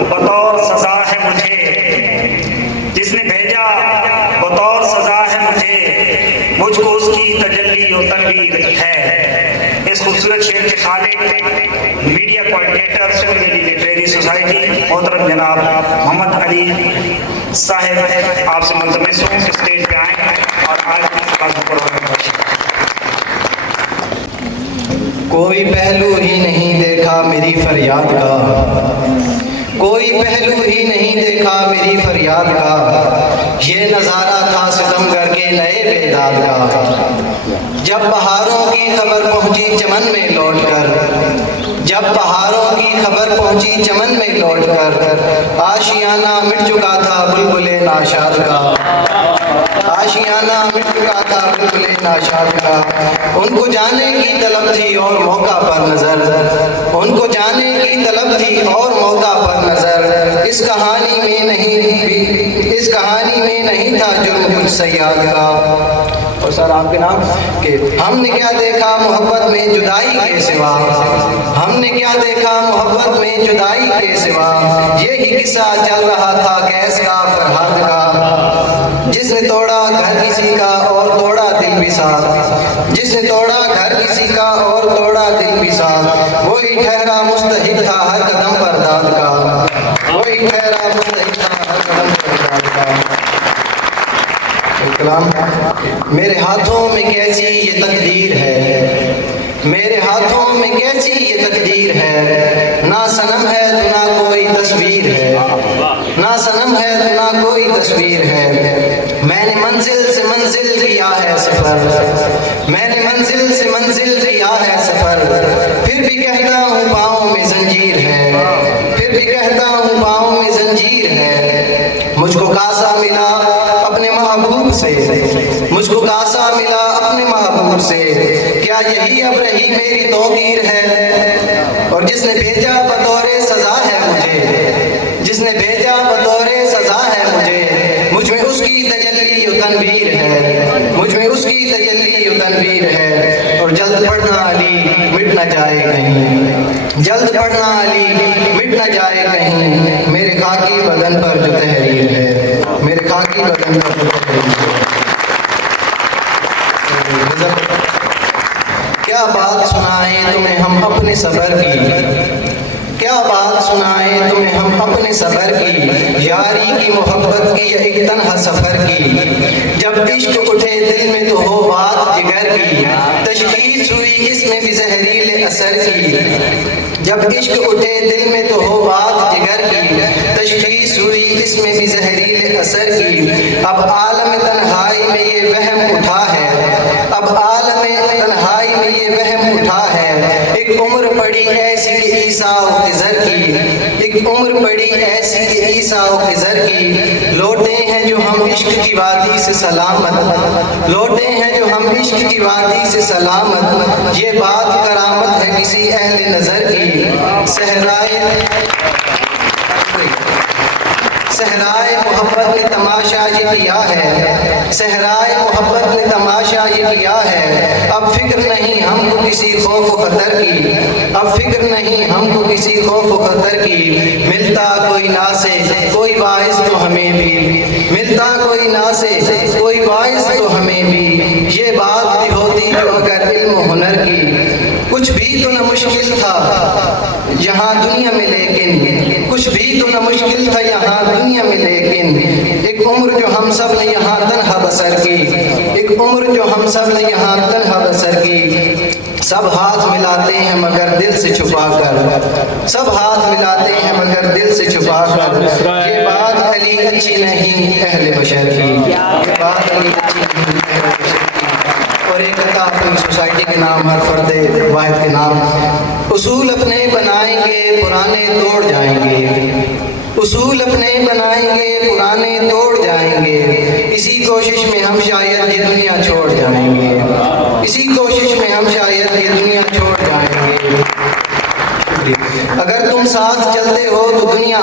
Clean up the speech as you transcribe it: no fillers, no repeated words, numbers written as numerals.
بطور سزا ہے مجھے، جس نے بھیجا بطور سزا ہے مجھے، مجھ کو اس کی تجلی و تنویر ہے۔ اس خوبصورت شعر کے خالق media coordinator Sindh valley literary society محترم جناب محمد علی صاحب آپ سے ملتمس ہوں کہ اسٹیج پہ آئیں اور آج کی بات پر کوئی پہلو ہی نہیں دیکھا میری فریاد کا، کوئی پہلو ہی نہیں دیکھا میری فریاد کا، یہ نظارہ تھا ستمگر کے نئے بیداد کا۔ جب بہاروں کی خبر پہنچی چمن میں لوٹ کر، جب بہاروں کی خبر پہنچی چمن میں لوٹ کر، آشیانہ مٹ چکا تھا بلبل ناشاد کا، آشیانہ مٹ چکا تھا بلبل ناشاد کا۔ ان کو جانے کی طلب تھی اور موقع پر نظر، ان کو جانے کی طلب تھی اور موقع پر نظر، اس کہانی میں نہیں، اس کہانی میں نہیں تھا جرم کچھ سیاد کا۔ اور سر آپ کے نام کہ ہم نے کیا دیکھا محبت میں جدائی کے سوا، ہم نے کیا دیکھا محبت میں جدائی کے سوا، یہی قصہ چل رہا تھا کیس کا فرہاد کا۔ جس نے توڑا گھر کسی کا اور توڑا دل بھی ساتھ، جس نے توڑا گھر کسی کا اور توڑا دل بھی ساتھ، وہی ٹھہرا مستحق تھا ہر قدم پر داد کا، وہی ٹھہرا مستحق تھا ہر قدم پر داد کا۔ کلام میرے ہاتھوں میں کیسی یہ تقدیر ہے، میرے ہاتھوں میں کیسی یہ تقدیر ہے، نہ صنم ہے تو نہ کوئی تصویر ہے، نہ صنم ہے تو نہ کوئی تصویر ہے۔ میں نے منزل سے منزل کیا ہے سفر، میں نے منزل سے منزل کیا ہے سفر، پھر بھی کہتا ہوں پاؤں میں زنجیر ہے، پھر بھی کہتا ہوں پاؤں میں زنجیر ہے۔ مجھ کو کاسا ملا اپنے محبوب سے، مجھ کو کاسا ملا اپنے محبوب سے، کیا یہی اب رہی میری توقیر ہے؟ اور جس نے بھیجا بطور سزا ہے مجھے، جس نے بھیجا بطور سزا ہے مجھے، مجھ میں اس کی تجلی و تنویر ہے، مجھ میں اس کی تجلی و تنویر ہے۔ اور جلد پڑھنا علی مٹ نہ جائے کہیں، جلد پڑھنا علی مٹ نہ جائے کہیں، میرے خاکی بدن پر جو تحریر ہے، میرے خاکی بدن پر جو تحریر ہے۔ کیا بات سنائیں تمہیں ہم اپنے صبر کی، کیا بات سنائیں تمہیں ہم اپنے صبر کی، یاری کی محبت کی یا ایک تنہا سفر کی۔ جب عشق اٹھے دل میں تو ہو بات جگر کی، تشخیص ہوئی اس میں بھی زہریل اثر کی۔ جب عشق اٹھے دل میں تو ہو بات جگر کی، تشخیص ہوئی اس میں بھی زہریل اثر کی۔ اب عالم تنہائی میں یہ وہم اٹھا ہے، اب عالم تنہائی میں یہ وہم اٹھا ہے، ایک عمر پڑی ایسی کہ عیسیٰ و خضر کی، ایک عمر پڑی ایسی کہ عیسیٰ و خضر کی۔ لوٹے ہیں جو ہم عشق کی وادی سے سلامت، لوٹے ہیں جو ہم عشق کی وادی سے سلامت، یہ بات کرامت ہے کسی اہل نظر کی۔ صحرائے محبت نے تماشا یہ کیا ہے، صحرائے محبت نے تماشا یہ کیا ہے، اب فکر نہیں ہم کو کسی خوف و خطر کی، اب فکر نہیں ہم کو کسی خوف و خطر کی۔ ملتا کوئی ناسے کوئی باعث تو ہمیں بھی، ملتا کوئی ناسے کوئی باعث تو ہمیں بھی، یہ بات بھی ہوتی جو اگر علم و ہنر کی۔ کچھ بھی تو نہ مشکل تھا یہاں دنیا میں لیکن، کچھ بھی تو نہ مشکل تھا یہاں دنیا میں لیکن، ایک عمر جو ہم سب نے یہاں تنہا بسر کی، ایک عمر جو ہم سب نے یہاں تنہا بسر کی۔ سب ہاتھ ملاتے ہیں مگر دل سے چھپا کر، سب ہاتھ ملاتے ہیں مگر دل سے چھپا کر، یہ بات علی اچھی نہیں اہل بشر کی، یہ بات علی اچھی نہیں اہل بشر کی۔ اور ایک عطا اپنی سوسائٹی کے نام، ہر فرد واحد کے نام۔ اصول اپنے بنائیں گے پرانے توڑ جائیں گے، اصول اپنے بنائیں گے پرانے توڑ جائیں گے، اسی کوشش میں ہم شاید یہ دنیا چھوڑ جائیں گے، اسی کوشش میں ہم شاید یہ دنیا چھوڑ جائیں گے۔ اگر تم ساتھ چلتے ہو تو دنیا